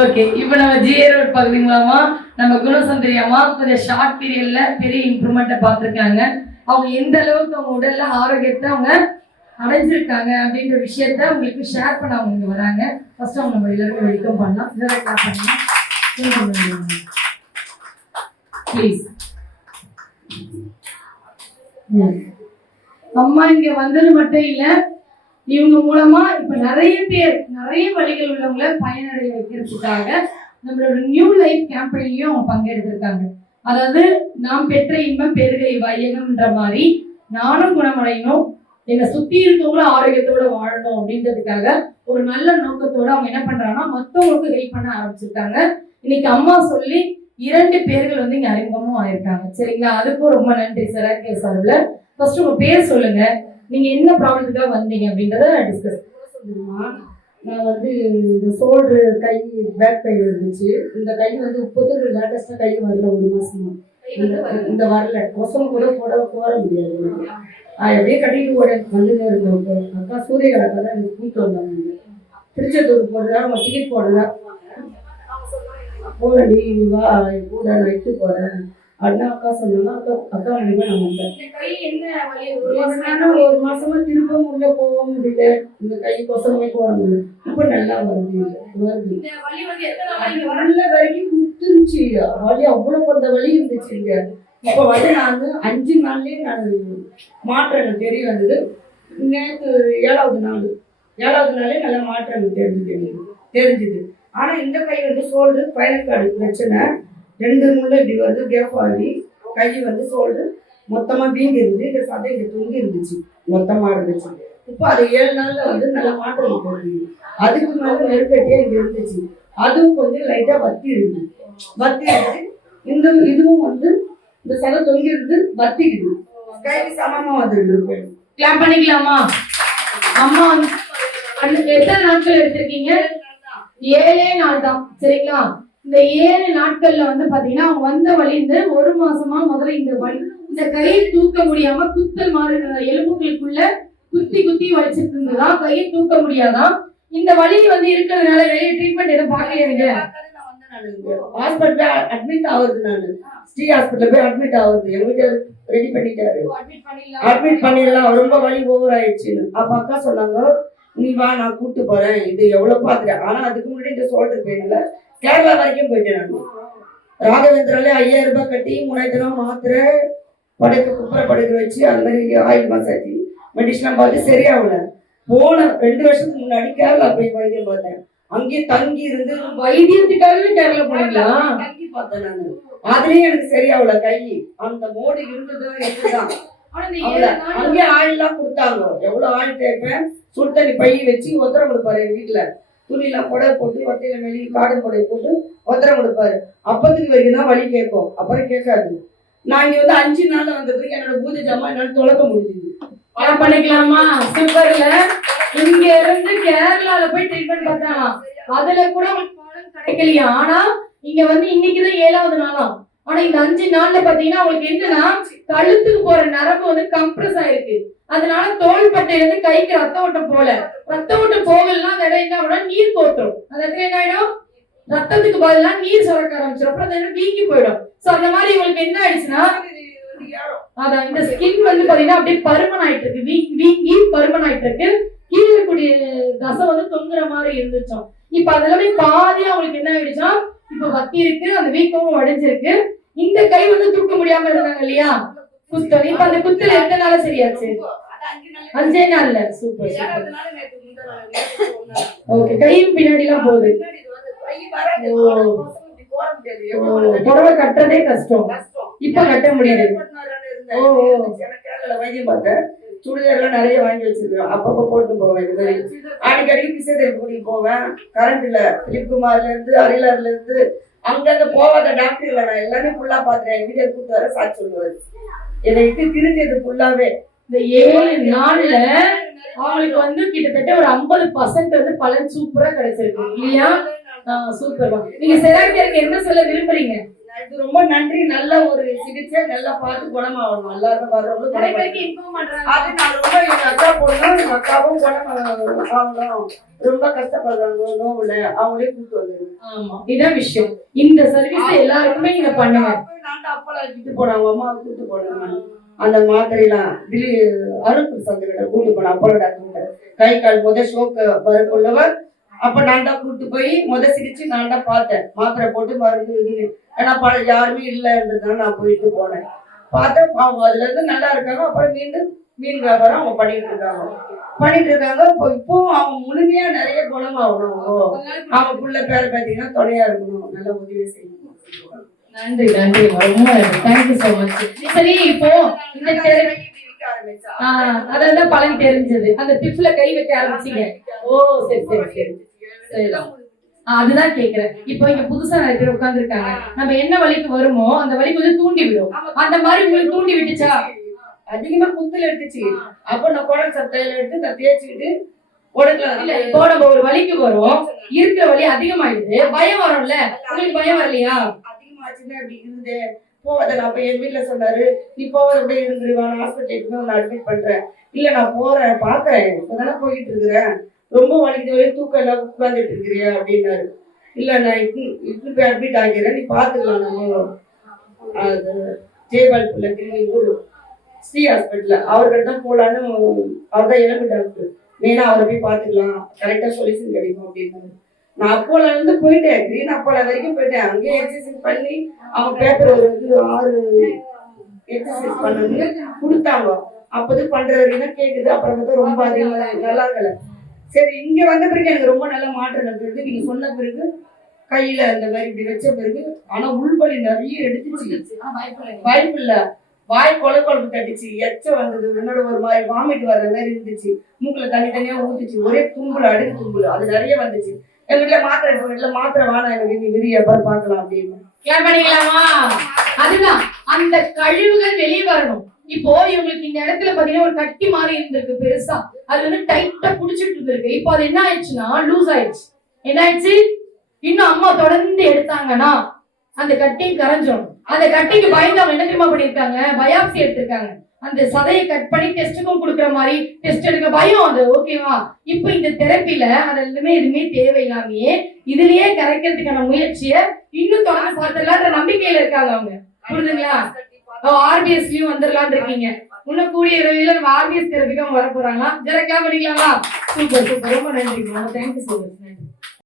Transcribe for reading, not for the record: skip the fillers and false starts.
Okay, இப்போ நம்ம ஜிஏரோட் பகுதி மூலமா நம்ம குணசுந்தரி அம்மா கொஞ்சம் ஷார்ட் பீரியட்ல பெரிய இம்ப்ரூவ்மெண்ட்டை பார்த்துருக்காங்க. அவங்க எந்த அளவுக்கு அவங்க உடல்ல ஆரோக்கியத்தை அவங்க அடைஞ்சிருக்காங்க அப்படின்ற விஷயத்த உங்களுக்கு ஷேர் பண்ண அவங்க இங்க வராங்க. ஃபர்ஸ்ட் அவங்க நம்ம எல்லாருமே வெல்கம் பண்ணலாம். ப்ளீஸ். அம்மா இங்க வந்தது மட்டும் இல்ல, இவங்க மூலமா இப்ப நிறைய பேர் நிறைய வழிகள் உள்ளவங்களை பயனடைய வைக்கிறதுக்காக நம்மளோட நியூ லைஃப் கேம்பெயின்லயும் அவங்க பங்கெடுத்திருக்காங்க. அதாவது நாம் பெற்ற இன்பம் பெருகை வையகம்ன்ற மாதிரி நானும் குணமடையணும், என்னை சுத்தி இருக்கவங்களும் ஆரோக்கியத்தோட வாழணும் அப்படின்றதுக்காக ஒரு நல்ல நோக்கத்தோட அவங்க என்ன பண்றாங்கன்னா மற்றவங்களுக்கு ஹெல்ப் பண்ண ஆரம்பிச்சிருக்காங்க. இன்னைக்கு அம்மா சொல்லி 2 பேர்கள் வந்து இங்க அறிமுகமும் ஆயிருக்காங்க. சரிங்களா? அதுக்கும் ரொம்ப நன்றி சார். சார்ல ஃபர்ஸ்ட் உங்க பேர் சொல்லுங்க, நீங்க என்ன ப்ராப்ளத்துக்காக வந்தீங்க அப்படின்றத டிஸ்கஸ் பண்ணுமா. நான் வந்து இந்த ஷோல்டரு கை பேக் பெயின் இருந்துச்சு. இந்த கை வந்து இப்போது லேட்டஸ்டாக கை வரல, ஒரு மாசமா இந்த வரல, கொசம் கூட போட முடியாது. எப்படியே கட்டிட்டு ஓட வந்துட்டே இருந்தேன். அக்கா சூரியகலா தான் எனக்கு கூப்பிட்டு வந்தாங்க. திருச்செந்தூர் போடுறா, அவங்க டிக்கெட் போடுறா, போறடி வா கூட நைட்டு போறேன் அப்படின்னா அக்கா சொன்னாங்க. அக்கா கண்டிப்பா நான் வந்தேன். ஒரு மாசமா திரும்பவும் உள்ள போக முடியல, இந்த கை கொசமே போக முடியல. இப்ப நல்லா வருது. நல்ல வரைக்கும் குத்துருச்சு வலி, அவ்வளவு கொஞ்சம் வலி இருந்துச்சுங்க. இப்ப வந்து நான் 5 நாள்லயே நான் மாற்றங்கள் தெரிய வந்தது. நேற்று 7வது நாளே நல்ல மாற்றங்கள் தெரிஞ்சுது. ஆனா இந்த கை வந்து ஷோல்டர் ஸ்பைனல் கார்டு பிரச்சனை, 2 முள்ள இப்படி வருது, கேப் ஆகி கை வந்து ஷோல்டர் மொத்தமா வீங்கி இருந்து, இந்த சதை இங்க தொங்கி இருந்துச்சு, மொத்தமா இருந்துச்சு. இப்போ அது 7 நாள்ல வந்து நல்ல மாற்றம் போடுது. அதுக்கு மேல நெருக்கட்டியா இங்க இருந்துச்சு, அதுவும் கொஞ்சம் லைட்டா வத்தி இருக்கு. இந்த இதுவும் வந்து இந்த சதை தொங்கி இருந்து வத்திக்குது, கைக்கு சமமா வந்துருக்கு. கிளாப் பண்ணிக்கலாமா? அம்மா எத்தனை நாட்கள் எடுத்திருக்கீங்க? 7 நாள் தான். சரிங்களா? இந்த 7 நாட்கள்ல வந்து பாத்தீங்கன்னா அவங்க வந்த வலி இந்த 1 மாசமா முதல்ல இந்த வலி, இந்த கையை தூக்க முடியாம குத்தல் மாதிரி எலும்புகளுக்குள்ள குத்தி வலிச்சிட்டு இருந்ததா, கையை தூக்க முடியாதான். இந்த வலி வந்து இருக்கிறதுனால வெளியே ட்ரீட்மெண்ட் எதுவும் பார்க்கலையா? ஹாஸ்பிட்டல்ல அட்மிட் ஆகுது. நான் ஸ்ரீ ஹாஸ்பிட்டல் போய் அட்மிட் ஆகுது. எங்க வீட்டுல ரெடி பண்ணிட்டாரு, அட்மிட் பண்ணிடலாம், ரொம்ப வலி ஓவர் ஆயிடுச்சுன்னு. அப்ப அக்கா சொன்னாங்க, நீ வா நான் கூப்பிட்டு போறேன், இது எவ்வளவு பாத்துட்டேன். ஆனா அதுக்கு முன்னாடி இந்த ஷோல்டர் பெயின்ல கேரளா வரைக்கும் போயிட்டேன். நான் ராகவேந்திரால 5000 ரூபாய் கட்டி 3000 மாத்திரை குப்புற படுக்க வச்சு அந்த மாதிரி ஆயில் மசாஜ் மெடிசன் பார்த்து சரியாகல. போன 2 வருஷத்துக்கு முன்னாடி கேரளா போய் வைத்தியம் பார்த்தேன். அங்கேயே தங்கி இருந்து வைத்தியத்துக்காகவே கேரளா போனீங்களா? தங்கி பார்த்தேன் நான். அதுலயும் எனக்கு சரியாகல. கை அந்த மோடு இருந்ததுதான் இருக்குதான். அங்கே ஆயில் எல்லாம் கொடுத்தாங்க. எவ்வளவு ஆயில் தேய்ப்பேன், சுடு தண்ணி பை வச்சு ஒத்தரம் கொடுப்பாரு. எங்க வீட்டுல துணியெல்லாம் புடவை போட்டு ஒத்தையில மேலே காடன் புடவை போட்டு ஒத்தரம் கொடுப்பாரு. அப்பத்துக்கு வரைக்கும் தான் வலி கேட்கும், அப்புறம் கேட்காது. நான் இங்க வந்து 5 நாள்ல வந்ததுக்கு என்னோட பூஜை ஜாமா என்னால தொலைக்க முடிஞ்சுது. பண்ணிக்கலாமா? சூப்பர்ல. இங்க இருந்து கேரளால போய் ட்ரீட்மெண்ட் பார்த்தாலாம், அதுல கூட பலன் கிடைக்கலையா? ஆனா இங்க வந்து இன்னைக்குதான் 7வது நாளாம். ஆனா இந்த 5 நாள்ல பாத்தீங்கன்னா உங்களுக்கு என்னன்னா கழுத்துக்கு போற நரம்பு வந்து கம்ப்ரஸ் ஆயிருக்கு. அதனால தோள்பட்டையில இருந்து கைக்கு ரத்த ஓட்டம் போகலன்னா அந்த இடம் என்ன ஆகும், நீர் கோத்துரும். அந்த இடத்துல என்ன ஆயிடும், ரத்தத்துக்கு பதிலா நீர் சுரக்க ஆரம்பிச்சிடும். அப்புறம் அந்த இடம் வீங்கி போயிடும். சோ அந்த மாதிரி உங்களுக்கு என்ன ஆயிடுச்சுன்னா, அதான் இந்த ஸ்கின் வந்து பாத்தீங்கன்னா அப்படியே பருமன் ஆயிட்டு இருக்கு, வீங்கி பருமன் ஆயிட்டு இருக்கு. கீழே இருக்கக்கூடிய தசை வந்து தொங்குற மாதிரி இருந்துச்சோம். இப்ப அதெல்லாமே பாதியா அவங்களுக்கு என்ன ஆயிடுச்சா, இப்ப வத்தி இருக்கு, அந்த வீக்கமும் அடைஞ்சிருக்கு. இந்த கை வந்து தூக்க முடியாம இருந்தாங்க இல்லையா, குத்தல். இப்ப அந்த குத்தல் எத்தனை நாள சரியாச்சு? 5 நாள்ல. சூப்பர். ஓகே, கையும் பின்னாடி எல்லாம் போகுது. புடவை கட்டுறதே கஷ்டம், இப்ப கட்ட முடியுது. வைத்தியம் பார்த்தேன், சுடிதார்லாம் நிறைய வாங்கி வச்சிருக்கேன். அப்பப்போ போட்டு போவேன். இது மாதிரி அடிக்கடிக்கு பிசியோதெரபி கூட்டிட்டு போவேன். கரண்ட்ல பிலிப்குமார்ல இருந்து அரியலூர்ல இருந்து அங்கங்க போவாத டாக்டர் இல்லை, நான் எல்லாமே ஃபுல்லா பாத்துறேன். என் வீட்டை கூட்டு வர சாட்சி சொல்லுவாரு. என்னை விட்டு திருந்தது ஃபுல்லாவே. இந்த 7 நாள்ல அவங்களுக்கு வந்து கிட்டத்தட்ட ஒரு 50% வந்து பலன் சூப்பரா கிடைச்சிருக்கு இல்லையா? சூப்பர். நீங்க செராக்கியருக்கு என்ன சொல்ல விரும்புறீங்க? அது ரொம்ப நன்றி. நல்ல ஒரு சிகிச்சை, நல்லா பார்த்து குணமாகணும். எல்லாரும் வர்றவங்களும் நிறைய குணமாகணும். பேருக்கு இன்ஃபார்ம் பண்றாங்க. அது நான் ரொம்ப எங்க அக்கா பொண்ணும் எங்க அக்காவும் ஆகணும். ரொம்ப கஷ்டப்படுறாங்க நோவுல, அவங்களே கூப்பிட்டு வந்துருங்க. ஆமா, இதான் விஷயம். இந்த சர்வீஸ் எல்லாருக்குமே நீங்க பண்ணுங்க. நான் அப்பெல்லாம் கூப்பிட்டு போனேன், அவங்க அம்மாவை கூப்பிட்டு போனேன். அந்த மாத்திரையெல்லாம் அருப்பு சந்தையில கூப்பிட்டு போனேன். அப்போலோ டாக்டர் கை கால் ஷோக்கு வரக்குள்ளவர் அப்ப நான் தான் கூப்பிட்டு போய் சிகிச்சை நான் தான் பார்த்தேன். மாத்திரை போட்டு மருந்து இது. ஏன்னா யாருமே இல்லைன்றதுனால நான் போயிட்டு போனேன். பார்த்தேன் அவங்க அதுல இருந்து நல்லா இருக்காங்க. அப்புறம் மீன் வியாபாரம் அவங்க பண்ணிட்டு இருக்காங்க. இப்போ அவங்க முழுமையா நிறைய குணமாகணும். அவங்க புள்ள பேர பாத்தீங்கன்னா துணையா இருக்கணும், நல்லா உதவி செய்யணும். நன்றி நன்றி, ரொம்ப தேங்க்யூ சோ மச். சரி, இப்போ அதான் பலன் தெரிஞ்சது. அந்த டிப்ஸ்ல கை வைக்க ஆரம்பிச்சீங்க. ஓ சரி சரி சரி சரி, அதுதான் கேக்குறேன். இப்போ இங்க புதுசா நிறைய பேர் உட்கார்ந்துருக்காங்க. நம்ம என்ன வழிக்கு வருமோ அந்த வழி கொஞ்சம் தூண்டி விடும். அந்த மாதிரி உங்களுக்கு தூண்டி விட்டுச்சா? அதிகமா குத்துல எடுத்துச்சு. அப்ப நான் குடல் சட்டையில எடுத்து நான் தேய்ச்சிக்கிட்டு உடக்கலாம். இல்ல, இப்போ நம்ம ஒரு வழிக்கு வரும், இருக்கிற வழி அதிகமாயிடுது, பயம் வரும்ல. உங்களுக்கு பயம் வரலையா? அதிகமாச்சுன்னா அப்படி இருந்தது போவதை நான் போய் என் வீட்டுல சொன்னாரு, நீ போவதை கூட இருந்துருவான், ஹாஸ்பிட்டலுக்கு உன்னை அட்மிட் பண்றேன். இல்ல நான் போறேன், பாக்குறேன், இப்பதானே போயிட்டு இருக்கிறேன், ரொம்ப வலிக்குது, தூக்கம் எல்லாம் உட்கார்ந்துட்டு இருக்கிறியா அப்படின்னாரு. இல்ல நான் இட்லி போய் அட்மிட் ஆகிறேன், நீ பாத்துக்கலாம். நம்ம ஜெயபால்புள்ள கிளினிக் ஸ்ரீ ஹாஸ்பிட்டல்ல அவர்கிட்ட தான் போலான்னு, அவர் தான் எலும்பு டாக்டர், மெயினா அவரை போய் பாத்துக்கலாம், கரெக்டா சொல்யூஷன் கிடைக்கும் அப்படின்னாரு. நான் அப்போல இருந்து போயிட்டேன், கிரீன் அப்போல வரைக்கும் போயிட்டேன். அங்கேயே எக்ஸசைஸ் பண்ணி அவங்க பேப்பர் ஒரு 6 எக்ஸசைஸ் பண்ணு கொடுத்தாங்க. அப்போது பண்ற வரைக்கும் கேக்குது. அப்புறம் வந்து ரொம்ப அதிகமா நல்லா இருக்கல. சரி, இங்க வந்த பிறகு எனக்கு ரொம்ப நல்ல மாற்றம் தெரியுது. நீங்க சொன்ன பிறகு கையில அந்த மாதிரி இப்படி வச்ச பிறகு, ஆனா உள்வலி நிறைய எடுத்துச்சு. வாய்ப்பு இல்ல, வாய் கொழப்பு தட்டுச்சு, எச்சம் வந்தது, என்னோட ஒரு மாதிரி வாமிட் வர்ற மாதிரி இருந்துச்சு, மூக்குல தனியா ஊத்துச்சு, ஒரே தும்புல அடுக்கு தும்புல அது நிறைய வந்துச்சு. எங்க வீட்டுல மாத்திரை வேணாம், எனக்கு நீ விரிய அப்புறம் பாக்கலாம் அப்படின்னு கேர் பண்ணிக்கலாமா? அதுதான் அந்த கழிவுகள் வெளியே வரணும். இப்போ இவங்களுக்கு இந்த இடத்துல பாத்தீங்கன்னா ஒரு கட்டி மாதிரி இருந்திருக்கு பெருசா, அது வந்து டைட்டா புடிச்சிட்டு இருந்திருக்கு. இப்போ அது என்ன ஆயிடுச்சுன்னா லூஸ் ஆயிடுச்சு. என்ன ஆயிடுச்சு? இன்னும் அம்மா தொடர்ந்து எடுத்தாங்கன்னா அந்த கட்டியும் கரைஞ்சிடும். அந்த கட்டிக்கு பயந்து அவங்க என்ன தெரியுமா பண்ணிருக்காங்க, பயாப்சி எடுத்திருக்காங்க. அந்த சதையை கட் பண்ணி டெஸ்ட்டுக்கும் கொடுக்குற மாதிரி டெஸ்ட் எடுக்க பயம் அது. ஓகேவா? இப்போ இந்த தெரப்பில அது எதுவுமே தேவையில்லாமையே இதுலயே கரைக்கிறதுக்கான முயற்சியை இன்னும் தொடர்ந்து பார்த்துடலான்ற நம்பிக்கையில இருக்காங்க அவங்க. புரியுதுங்களா? ஆர்பிஎஸ்லயும் வந்துடலான் இருக்கீங்க. இன்னும் கூடிய விரைவில் நம்ம ஆர்பிஎஸ் தெரப்பிக்கு அவங்க வர போறாங்களா? ஜெரக்கா பண்ணிக்கலாமா? சூப்பர் சூப்பர், ரொம்ப நன்றி. Thank you so much.